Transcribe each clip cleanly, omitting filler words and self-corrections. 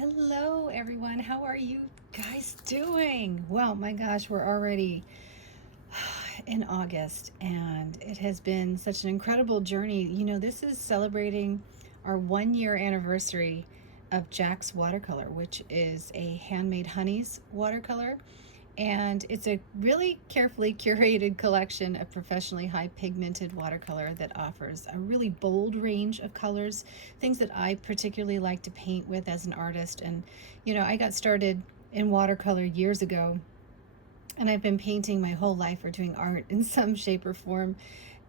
Hello everyone, how are you guys doing? Well, my gosh, we're already in August and it has been such an incredible journey. This is celebrating our 1 year anniversary of Jack's watercolor, which is a Handmade Honeys watercolor. And it's a really carefully curated collection of professionally high pigmented watercolor that offers a really bold range of colors, things that I particularly like to paint with as an artist. And I got started in watercolor years ago, and I've been painting my whole life or doing art in some shape or form.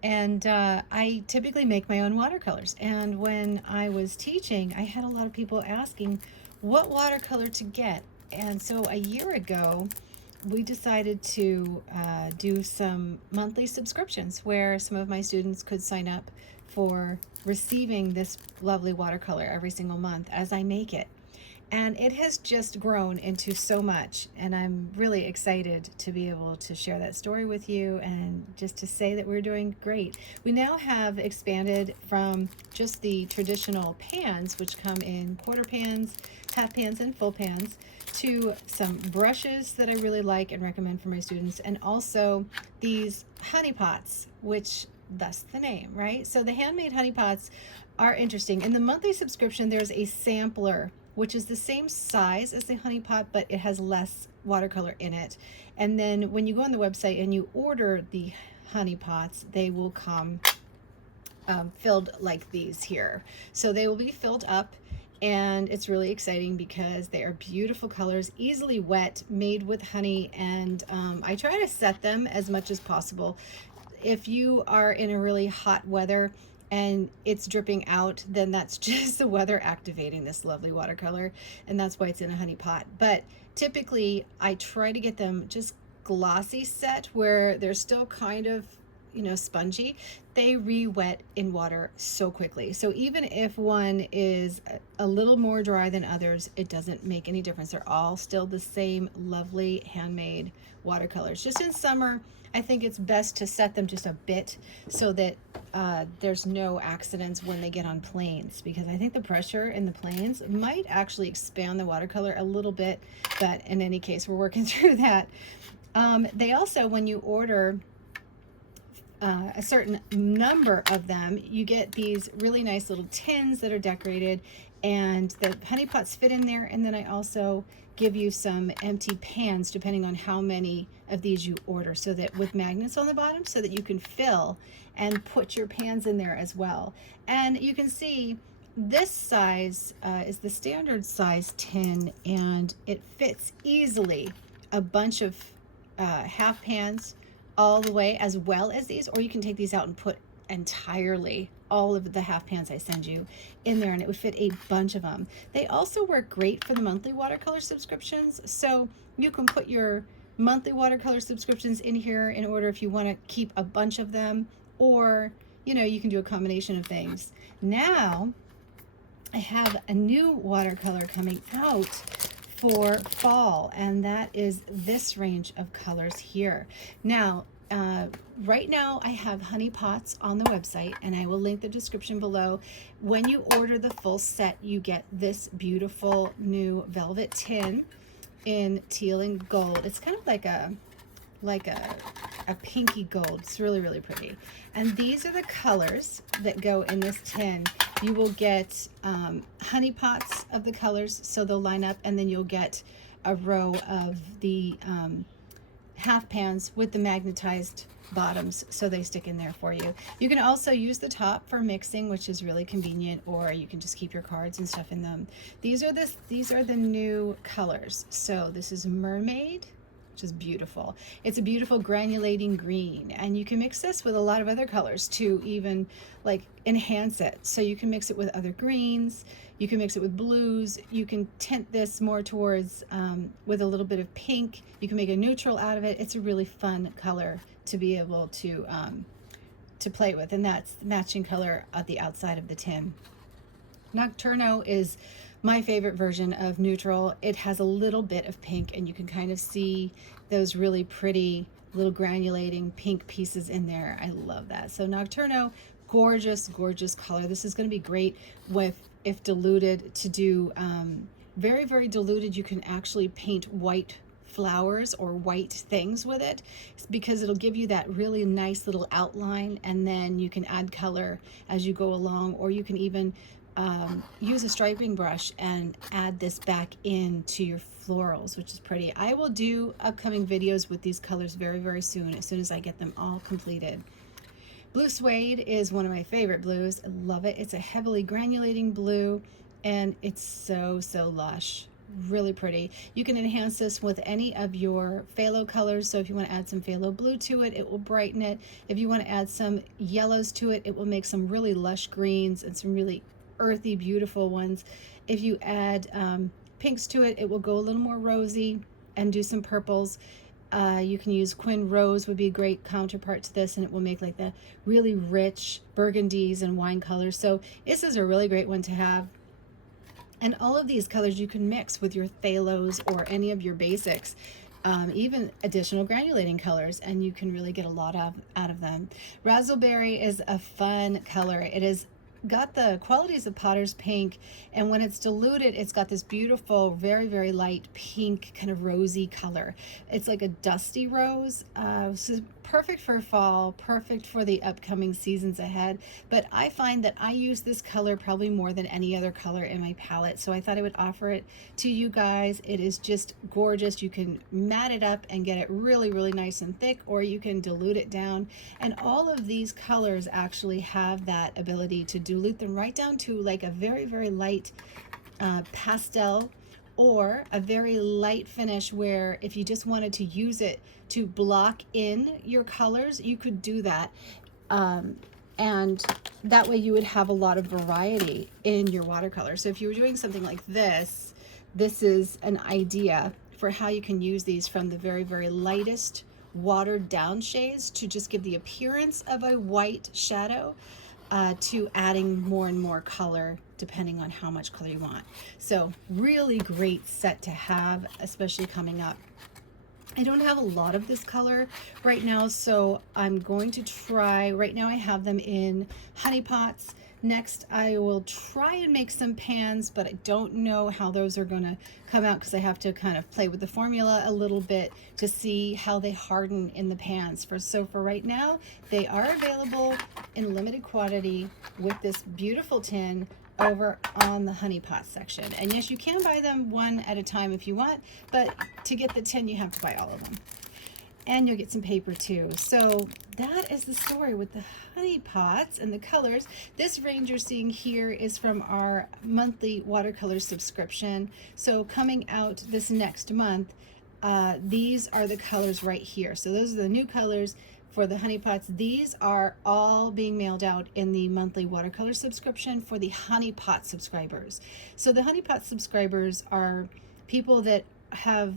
And I typically make my own watercolors. And when I was teaching, I had a lot of people asking what watercolor to get. And so a year ago, we decided to do some monthly subscriptions where some of my students could sign up for receiving this lovely watercolor every single month as I make it. And it has just grown into so much, and I'm really excited to be able to share that story with you and just to say that we're doing great. We now have expanded from just the traditional pans, which come in quarter pans, half pans, and full pans, to some brushes that I really like and recommend for my students, and also these honeypots, which thus the name, right? So the handmade honeypots are interesting. In the monthly subscription, there's a sampler which is the same size as the honey pot, but it has less watercolor in it. And then when you go on the website and you order the honey pots, they will come filled like these here. So they will be filled up, and it's really exciting because they are beautiful colors, easily wet, made with honey, and I try to set them as much as possible. If you are in a really hot weather and it's dripping out, then that's just the weather activating this lovely watercolor, and that's why it's in a honey pot. But typically I try to get them just glossy set where they're still kind of spongy. They re-wet in water so quickly. So even if one is a little more dry than others, it doesn't make any difference. They're all still the same lovely handmade watercolors. Just in summer, I think it's best to set them just a bit so that there's no accidents when they get on planes, because I think the pressure in the planes might actually expand the watercolor a little bit, but in any case, we're working through that. They also, when you order a certain number of them, you get these really nice little tins that are decorated, and the honey pots fit in there. And then I also give you some empty pans depending on how many of these you order, so that with magnets on the bottom, so that you can fill and put your pans in there as well. And you can see this size is the standard size tin, and it fits easily a bunch of half pans all the way, as well as these, or you can take these out and put entirely all of the half pans I send you in there, and it would fit a bunch of them. They also work great for the monthly watercolor subscriptions, so you can put your monthly watercolor subscriptions in here in order if you want to keep a bunch of them, or you can do a combination of things. Now I have a new watercolor coming out for fall, and that is this range of colors here. Now right now I have honey pots on the website, and I will link the description below. When you order the full set, you get this beautiful new velvet tin in teal and gold. It's kind of like a pinky gold. It's really pretty. And these are the colors that go in this tin. You will get honey pots of the colors, so they'll line up, and then you'll get a row of the half pans with the magnetized bottoms, so they stick in there for you. You can also use the top for mixing, which is really convenient, or you can just keep your cards and stuff in them. These are the new colors. So this is Mermaid, which is beautiful. It's a beautiful granulating green, and you can mix this with a lot of other colors to even like enhance it. So you can mix it with other greens, you can mix it with blues, you can tint this more towards with a little bit of pink. You can make a neutral out of it. It's a really fun color to be able to play with, and that's the matching color at the outside of the tin. Nocturno is my favorite version of neutral. It has a little bit of pink, and you can kind of see those really pretty little granulating pink pieces in there. I love that. So Nocturno, gorgeous color. This is going to be great with, if diluted, to do very, very diluted. You can actually paint white flowers or white things with it, because it'll give you that really nice little outline, and then you can add color as you go along, or you can even use a striping brush and add this back into your florals, which is pretty. I will do upcoming videos with these colors very, very soon as I get them all completed. Blue suede is one of my favorite blues. I love it. It's a heavily granulating blue, and it's so, so lush. Really pretty. You can enhance this with any of your phthalo colors. So if you want to add some phthalo blue to it, it will brighten it. If you want to add some yellows to it, it will make some really lush greens and some really earthy, beautiful ones. If you add pinks to it, it will go a little more rosy, and do some purples. You can use Quin Rose, would be a great counterpart to this, and it will make like the really rich burgundies and wine colors. So this is a really great one to have. And all of these colors you can mix with your phthalos or any of your basics, even additional granulating colors, and you can really get a lot out of them. Razzleberry is a fun color. It is got the qualities of Potter's pink, and when it's diluted, it's got this beautiful, very, very light pink, kind of rosy color. It's like a dusty rose, so perfect for fall, perfect for the upcoming seasons ahead. But I find that I use this color probably more than any other color in my palette, so I thought I would offer it to you guys. It is just gorgeous. You can mat it up and get it really, really nice and thick, or you can dilute it down, and all of these colors actually have that ability to dilute them right down to like a very, very light pastel, or a very light finish, where if you just wanted to use it to block in your colors, you could do that. And that way you would have a lot of variety in your watercolor. So if you were doing something like this, this is an idea for how you can use these from the very, very lightest watered down shades to just give the appearance of a white shadow, to adding more and more color depending on how much color you want. So really great set to have, especially coming up. I don't have a lot of this color right now, so I'm going to try, right now I have them in honeypots. Next, I will try and make some pans, but I don't know how those are going to come out, because I have to kind of play with the formula a little bit to see how they harden in the pans. So for right now, they are available in limited quantity with this beautiful tin over on the honeypot section. And yes, you can buy them one at a time if you want, but to get the tin, you have to buy all of them. And you'll get some paper too. So that is the story with the honey pots and the colors. This range you're seeing here is from our monthly watercolor subscription. So coming out this next month, these are the colors right here. So those are the new colors for the honey pots. These are all being mailed out in the monthly watercolor subscription for the honey pot subscribers. So the honey pot subscribers are people that have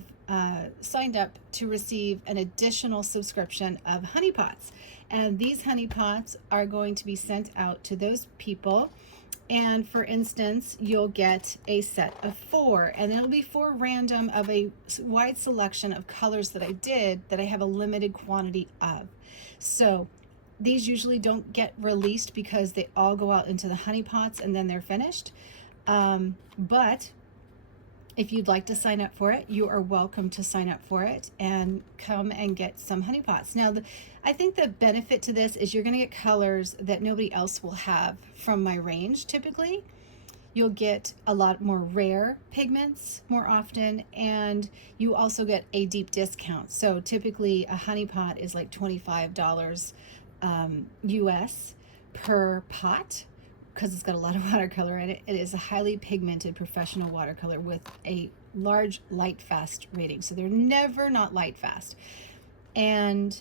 signed up to receive an additional subscription of honey pots, and these honey pots are going to be sent out to those people. And for instance, you'll get a set of 4, and it'll be 4 random of a wide selection of colors that I have a limited quantity of. So these usually don't get released because they all go out into the honey pots and then they're finished. But if you'd like to sign up for it, you are welcome to sign up for it and come and get some honey pots. Now, I think the benefit to this is you're going to get colors that nobody else will have from my range typically. You'll get a lot more rare pigments more often, and you also get a deep discount. So typically a honey pot is like $25 US per pot, because it's got a lot of watercolor in it. It is a highly pigmented professional watercolor with a large light fast rating. So they're never not light fast. And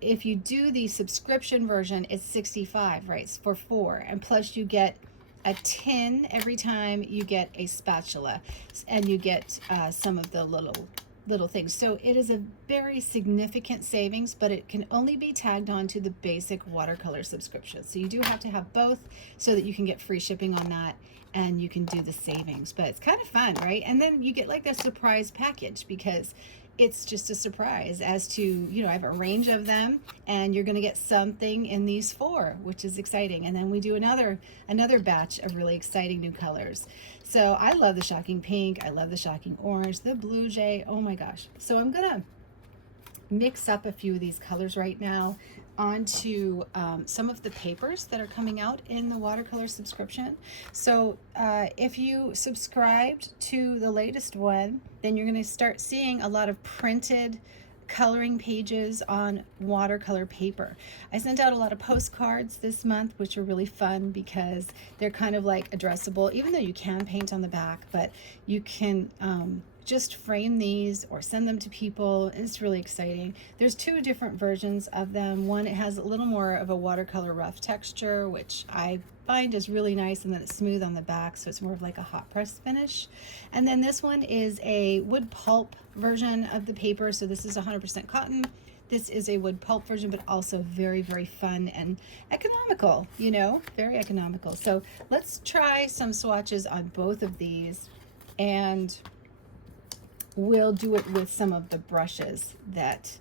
if you do the subscription version, it's $65, right? For 4. And plus you get a tin every time you get a spatula, and you get some of the little things. So it is a very significant savings, but it can only be tagged on to the basic watercolor subscription. So you do have to have both so that you can get free shipping on that, and you can do the savings. But it's kind of fun, right? And then you get like a surprise package, because it's just a surprise as to, you know, I have a range of them, and you're going to get something in these 4, which is exciting. And then we do another batch of really exciting new colors. So I love the shocking pink, I love the shocking orange, the blue jay, oh my gosh. So I'm gonna mix up a few of these colors right now onto some of the papers that are coming out in the watercolor subscription. So if you subscribed to the latest one, then you're going to start seeing a lot of printed coloring pages on watercolor paper. I sent out a lot of postcards this month, which are really fun because they're kind of like addressable, even though you can paint on the back, but you can just frame these or send them to people. It's really exciting. There's 2 different versions of them. One, it has a little more of a watercolor rough texture, which I find is really nice, and then it's smooth on the back, so it's more of like a hot press finish. And then this one is a wood pulp version of the paper, so this is 100% cotton. This is a wood pulp version, but also very, very fun and economical, you know, very economical. So let's try some swatches on both of these, and we'll do it with some of the brushes that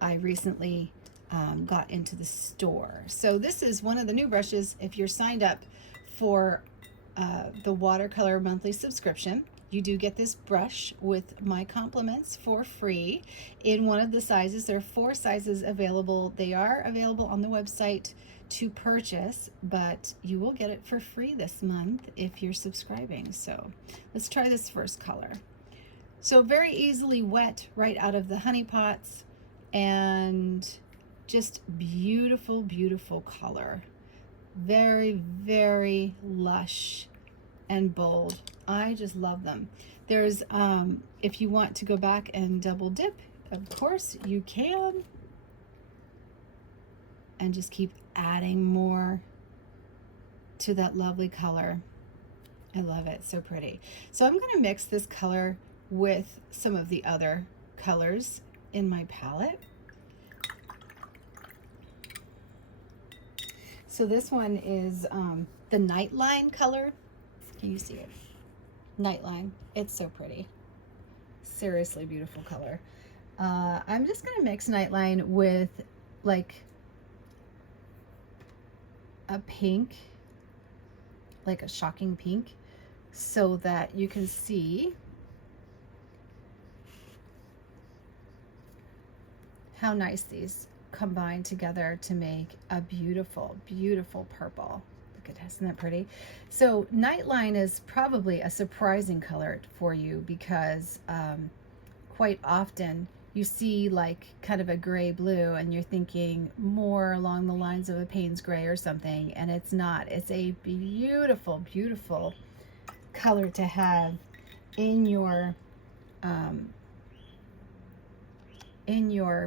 I recently got into the store. So this is one of the new brushes. If you're signed up for the watercolor monthly subscription, you do get this brush with my compliments for free in one of the sizes. There are 4 sizes available. They are available on the website to purchase, but you will get it for free this month if you're subscribing. So let's try this first color. So very easily wet right out of the honeypots, and just beautiful, beautiful color. Very, very lush and bold. I just love them. There's, if you want to go back and double dip, of course you can. And just keep adding more to that lovely color. I love it, so pretty. So I'm gonna mix this color with some of the other colors in my palette. So this one is the Nightline color. Can you see it? Nightline. It's so pretty. Seriously beautiful color. I'm just gonna mix Nightline with like a pink, like a shocking pink, so that you can see how nice these combine together to make a beautiful, beautiful purple. Look at that, isn't that pretty? So Nightline is probably a surprising color for you because quite often you see like kind of a gray blue and you're thinking more along the lines of a Payne's gray or something, and it's not. It's a beautiful, beautiful color to have in your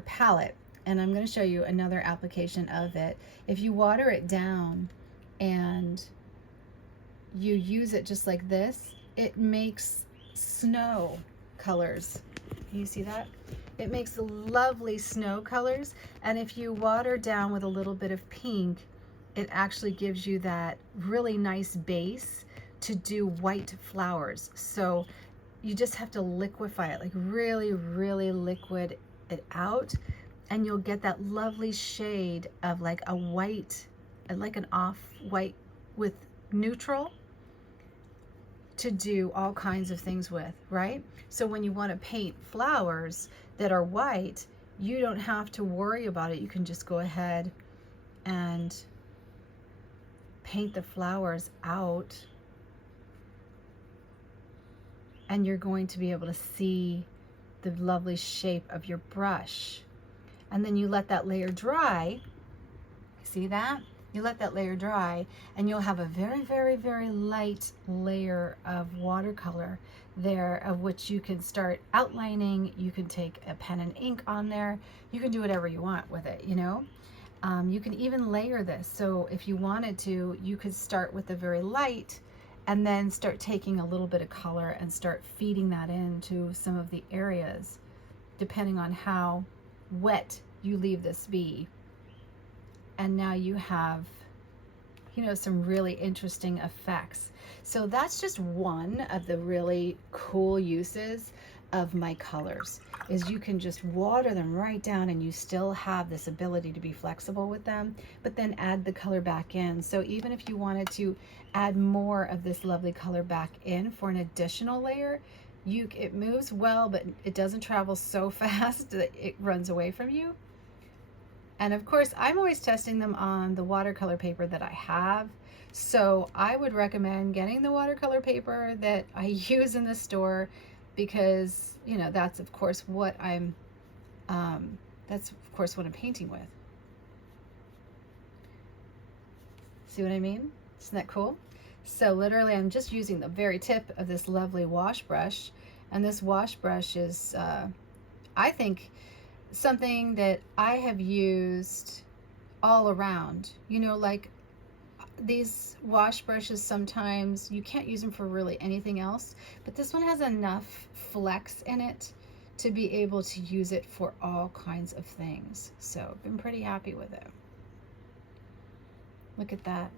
palette. And I'm going to show you another application of it. If you water it down and you use it just like this, it makes snow colors. Can you see that? It makes lovely snow colors. And if you water down with a little bit of pink, it actually gives you that really nice base to do white flowers. So you just have to liquefy it, like really, really liquid it out, and you'll get that lovely shade of like a white, like an off-white with neutral to do all kinds of things with, right? So when you want to paint flowers that are white, you don't have to worry about it. You can just go ahead and paint the flowers out, and you're going to be able to see the lovely shape of your brush. And then you let that layer dry. See that? You let that layer dry, and you'll have a very, very, very light layer of watercolor there, of which you can start outlining. You can take a pen and ink on there. You can do whatever you want with it, you know? You can even layer this. So if you wanted to, you could start with the very light and then start taking a little bit of color and start feeding that into some of the areas, depending on how wet you leave this be. And now you have, you know, some really interesting effects. So that's just one of the really cool uses of my colors, is you can just water them right down and you still have this ability to be flexible with them, but then add the color back in. So even if you wanted to add more of this lovely color back in for an additional layer, it moves well, but it doesn't travel so fast that it runs away from you. And of course, I'm always testing them on the watercolor paper that I have. So I would recommend getting the watercolor paper that I use in the store, because, you know, that's of course what I'm painting with. See what I mean? Isn't that cool? So literally I'm just using the very tip of this lovely wash brush, and this wash brush is I think something that I have used all around. You know, like these wash brushes, sometimes you can't use them for really anything else, but this one has enough flex in it to be able to use it for all kinds of things. So I've been pretty happy with it. Look at that.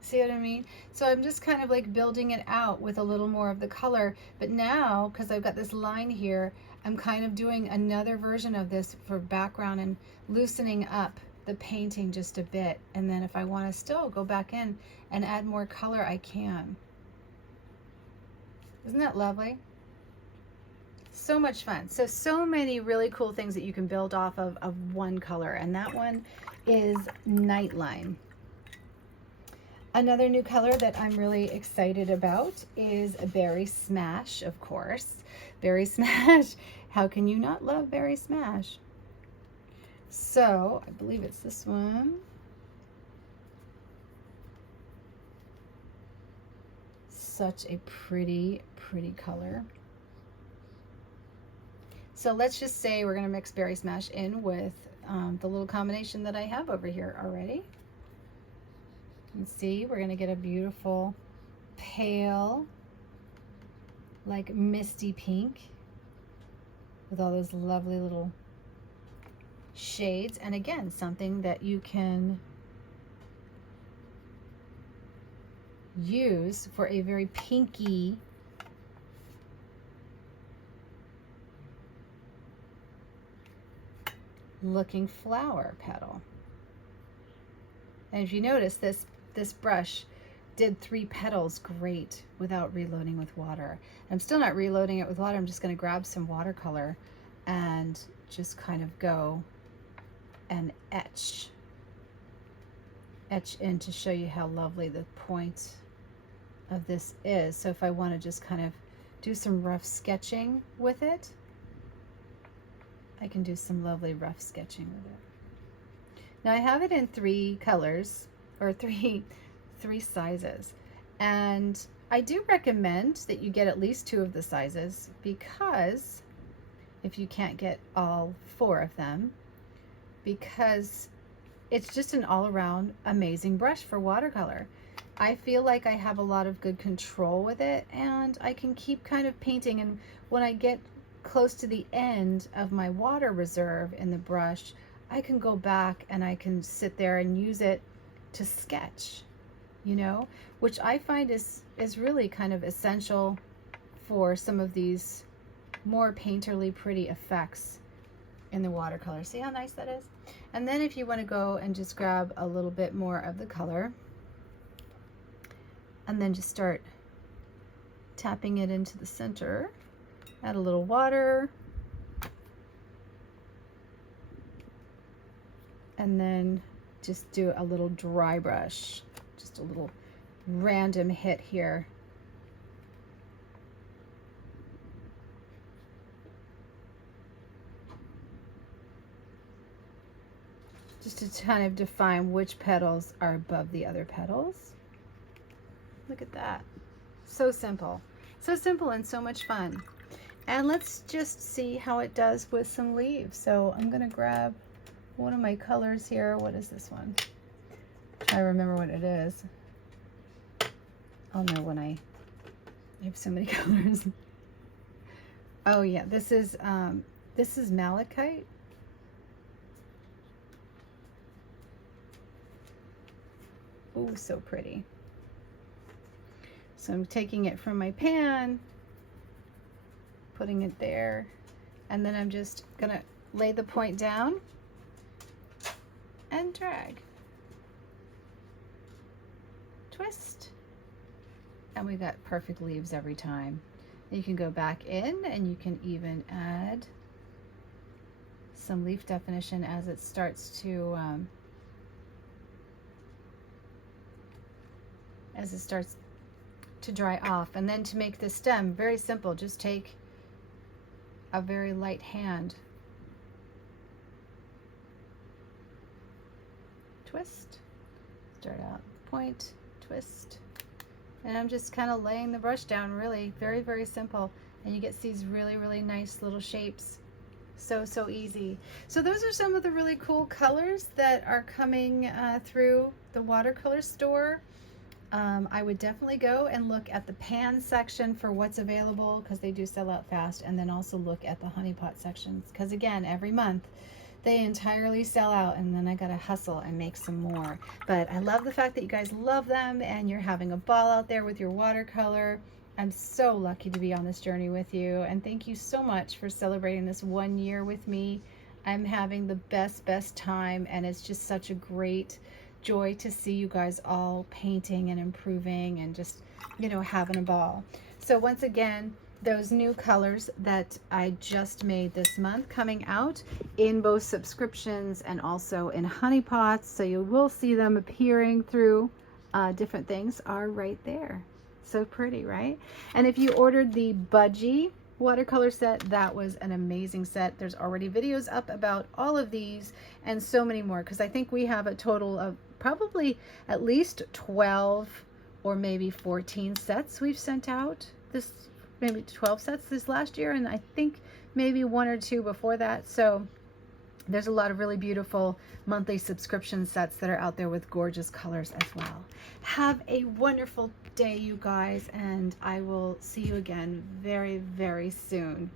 See what I mean? So I'm just kind of like building it out with a little more of the color, but now because I've got this line here, I'm kind of doing another version of this for background and loosening up the painting just a bit. And then if I want to still go back in and add more color, I can. Isn't that lovely? So much fun. So many really cool things that you can build off of one color, and that one is Nightline. Another new color that I'm really excited about is Berry Smash, of course. Berry Smash. How can you not love Berry Smash? So I believe it's this one. Such a pretty, pretty color. So let's just say we're going to mix Berry Smash in with the little combination that I have over here already. And see, we're going to get a beautiful pale, like misty pink with all those lovely little shades. And again, something that you can use for a very pinky looking flower petal. And if you notice, this brush did 3 petals great without reloading with water. I'm still not reloading it with water. I'm just going to grab some watercolor and just kind of go and etch in to show you how lovely the point of this is. So if I want to just kind of do some rough sketching with it, I can do some lovely rough sketching with it. Now I have it in 3 colors, or three sizes, and I do recommend that you get at least 2 of the sizes, because if you can't get all 4 of them, because it's just an all-around amazing brush for watercolor. I feel like I have a lot of good control with it, and I can keep kind of painting, and when I get close to the end of my water reserve in the brush, I can go back and I can sit there and use it to sketch, you know, which I find is really kind of essential for some of these more painterly pretty effects in the watercolor. See how nice that is? And then if you want to go and just grab a little bit more of the color and then just start tapping it into the center, add a little water, and then just do a little dry brush, just a little random hit here. Just to kind of define which petals are above the other petals. Look at that. So simple. So simple and so much fun. And let's just see how it does with some leaves. So I'm going to grab one of my colors here. What is this one? I remember what it is. I'll know when I have so many colors. Oh yeah, this is malachite. Oh, so pretty. So I'm taking it from my pan, putting it there, and then I'm just gonna lay the point down and drag, twist, and we got perfect leaves every time. You can go back in and you can even add some leaf definition as it starts to dry off. And then to make the stem very simple, just take a very light hand, twist, start out point, twist, and I'm just kind of laying the brush down, really very, very simple, and you get these really, really nice little shapes. So easy. So those are some of the really cool colors that are coming through the watercolor store. I would definitely go and look at the pan section for what's available, because they do sell out fast, and then also look at the honeypot sections, because again, every month they entirely sell out, and then I gotta hustle and make some more. But I love the fact that you guys love them and you're having a ball out there with your watercolor. I'm so lucky to be on this journey with you, and thank you so much for celebrating this 1 year with me. I'm having the best time, and it's just such a great joy to see you guys all painting and improving and just, you know, having a ball. So once again, those new colors that I just made this month coming out in both subscriptions and also in honeypots, so you will see them appearing through different things, are right there. So pretty, right? And if you ordered the Budgie watercolor set, that was an amazing set. There's already videos up about all of these and so many more, because I think we have a total of probably at least 12 or maybe 14 sets we've sent out this, maybe 12 sets this last year, and I think maybe 1 or 2 before that. So there's a lot of really beautiful monthly subscription sets that are out there with gorgeous colors as well. Have a wonderful day, you guys, and I will see you again very, very soon.